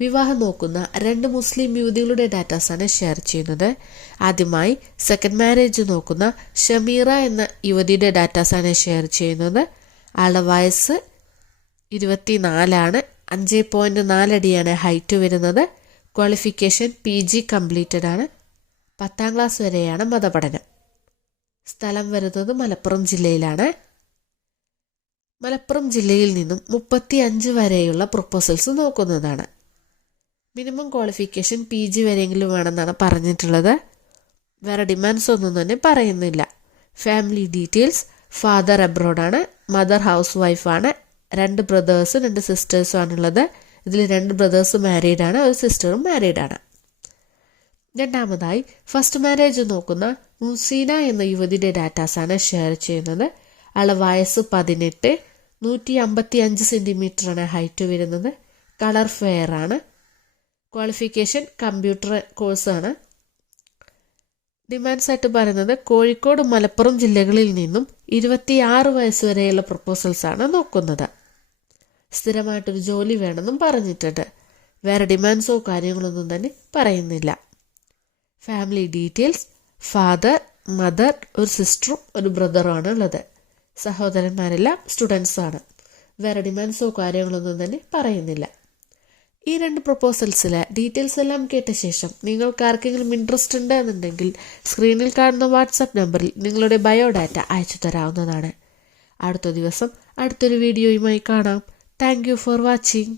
വിവാഹം നോക്കുന്ന രണ്ട് മുസ്ലിം യുവതികളുടെ ഡാറ്റാസാണ് ഷെയർ ചെയ്യുന്നത്. ആദ്യമായി സെക്കൻഡ് മാരേജ് നോക്കുന്ന ഷമീറ എന്ന യുവതിയുടെ ഡാറ്റാസാണ് ഷെയർ ചെയ്യുന്നത്. ആളുടെ വയസ്സ് ഇരുപത്തിനാലാണ്. അഞ്ച് പോയിന്റ് നാലടിയാണ് ഹൈറ്റ് വരുന്നത്. ക്വാളിഫിക്കേഷൻ പി ജി കംപ്ലീറ്റഡ് ആണ്. പത്താം ക്ലാസ് വരെയാണ് മതപഠനം. സ്ഥലം വരുന്നത് മലപ്പുറം ജില്ലയിലാണ്. മലപ്പുറം ജില്ലയിൽ നിന്നും മുപ്പത്തി അഞ്ച് വരെയുള്ള പ്രൊപ്പോസൽസ് നോക്കുന്നതാണ്. മിനിമം ക്വാളിഫിക്കേഷൻ പി ജി വരെയെങ്കിലും വേണമെന്നാണ് പറഞ്ഞിട്ടുള്ളത്. വേറെ ഡിമാൻഡ്സ് ഒന്നും തന്നെ പറയുന്നില്ല. ഫാമിലി ഡീറ്റെയിൽസ് ഫാദർ അബ്രോഡാണ് മദർ ഹൗസ് വൈഫാണ് രണ്ട് ബ്രദേഴ്സും രണ്ട് സിസ്റ്റേഴ്സും ആണുള്ളത്. ഇതിൽ രണ്ട് ബ്രദേഴ്സ് മാരീഡ് ആണ് ഒരു സിസ്റ്ററും മാരീഡ് ആണ്. രണ്ടാമതായി ഫസ്റ്റ് മാരേജ് നോക്കുന്ന മുസീന എന്ന യുവതിയുടെ ഡാറ്റാസാണ് ഷെയർ ചെയ്യുന്നത്. ആളെ വയസ്സ് പതിനെട്ട് നൂറ്റി അമ്പത്തി അഞ്ച് സെന്റിമീറ്ററാണ് ഹൈറ്റ് വരുന്നത്. കളർ ഫെയർ ആണ്. ക്വാളിഫിക്കേഷൻ കമ്പ്യൂട്ടർ കോഴ്സാണ് ഡിമാൻഡ്സ് ആയിട്ട് പറയുന്നത് കോഴിക്കോട് മലപ്പുറം ജില്ലകളിൽ നിന്നും ഇരുപത്തിയാറ് വയസ്സ് വരെയുള്ള പ്രപ്പോസൽസ് ആണ് നോക്കുന്നത്. സ്ഥിരമായിട്ടൊരു ജോലി വേണമെന്നും പറഞ്ഞിട്ടുണ്ട്. വേറെ ഡിമാൻഡ്സോ കാര്യങ്ങളൊന്നും തന്നെ പറയുന്നില്ല. ഫാമിലി ഡീറ്റെയിൽസ് ഫാദർ മദർ ഒരു സിസ്റ്ററും ഒരു ബ്രദറും ആണ് ഉള്ളത്. സഹോദരന്മാരെല്ലാം സ്റ്റുഡൻസാണ് വേറെ ഡിമാൻഡ്സോ കാര്യങ്ങളൊന്നും തന്നെ പറയുന്നില്ല. ഈ രണ്ട് പ്രപ്പോസൽസിലെ ഡീറ്റെയിൽസ് എല്ലാം കേട്ട ശേഷം നിങ്ങൾക്ക് ആർക്കെങ്കിലും ഇൻട്രസ്റ്റ് ഉണ്ട് എന്നുണ്ടെങ്കിൽ സ്ക്രീനിൽ കാണുന്ന വാട്സാപ്പ് നമ്പറിൽ നിങ്ങളുടെ ബയോഡാറ്റ അയച്ചു തരാവുന്നതാണ്. അടുത്ത ദിവസം അടുത്തൊരു വീഡിയോയുമായി കാണാം. Thank for watching